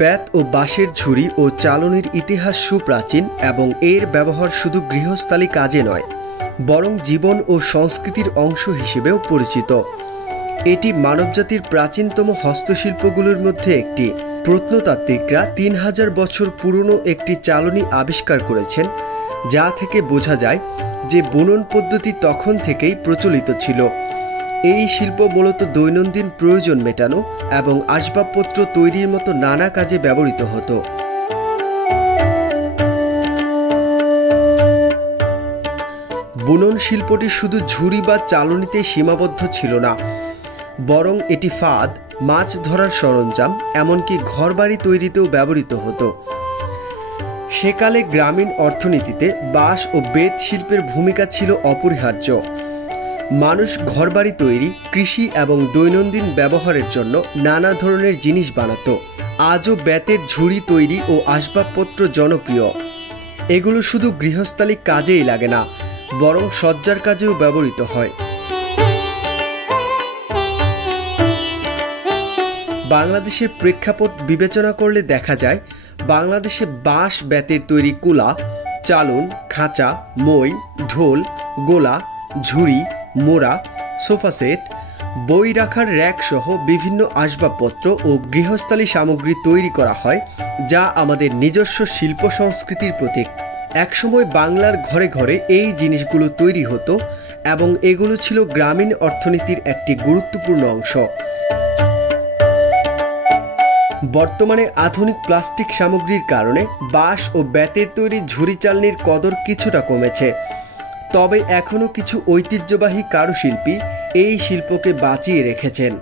বেত ও বাঁশের ঝুড়ি ও চালনির ইতিহাস সুপ্রাচীন এবং এর ব্যবহার শুধু গৃহস্থালী কাজে নয়, বরং জীবন ও সংস্কৃতির অংশ হিসেবেও পরিচিত। এটি মানবজাতির প্রাচীনতম হস্তশিল্পগুলোর মধ্যে একটি। প্রত্নতাত্ত্বিকরা ৩০০০ বছর পুরনো একটি চালনি আবিষ্কার করেছেন, যা থেকে বোঝা যায় যে বুনন পদ্ধতি তখন থেকেই প্রচলিত ছিল। এই শিল্প মূলত দৈনন্দিন প্রয়োজন মেটানো এবং আসবাবপত্র তৈরির মতো নানা কাজে ব্যবহৃত হতো। বুনন শিল্পটি শুধু ঝুড়ি বা চালনিতে সীমাবদ্ধ ছিল না, বরং এটি ফাঁদ, মাছ ধরার সরঞ্জাম, এমনকি ঘরবাড়ি তৈরিতেও ব্যবহৃত হতো। সেকালে গ্রামীণ অর্থনীতিতে বাঁশ ও বেত শিল্পের ভূমিকা ছিল অপরিহার্য। মানুষ ঘরবাড়ি তৈরি, কৃষি এবং দৈনন্দিন ব্যবহারের জন্য নানা ধরনের জিনিস বানাতো। আজও বেতের ঝুড়ি তৈরি ও আসবাবপত্র জনপ্রিয়। এগুলো শুধু গৃহস্থালী কাজেই লাগে না, বরং সজ্জার কাজেও ব্যবহৃত হয়। বাংলাদেশের প্রেক্ষাপট বিবেচনা করলে দেখা যায়, বাংলাদেশে বাঁশ বেতের তৈরি কুলা, চালন, খাঁচা, মই, ঢোল, গোলা, ঝুড়ি, মোড়া, সোফা সেট, বই রাখার র্যাক সহ বিভিন্ন আসবাবপত্র ও গৃহস্থালী সামগ্রী তৈরি করা হয়, যা আমাদের নিজস্ব শিল্প সংস্কৃতির প্রতীক। একসময় বাংলার ঘরে ঘরে এই জিনিসগুলো তৈরি হতো এবং এগুলো ছিল গ্রামীণ অর্থনীতির একটি গুরুত্বপূর্ণ অংশ। বর্তমানে আধুনিক প্লাস্টিক সামগ্রীর কারণে বাঁশ ও বেতের তৈরি ঝুড়ি চালনির কদর কিছুটা কমেছে, তবে এখনও কিছু ঐতিহ্যবাহী কারুশিল্পী এই শিল্পকে বাঁচিয়ে রেখেছেন।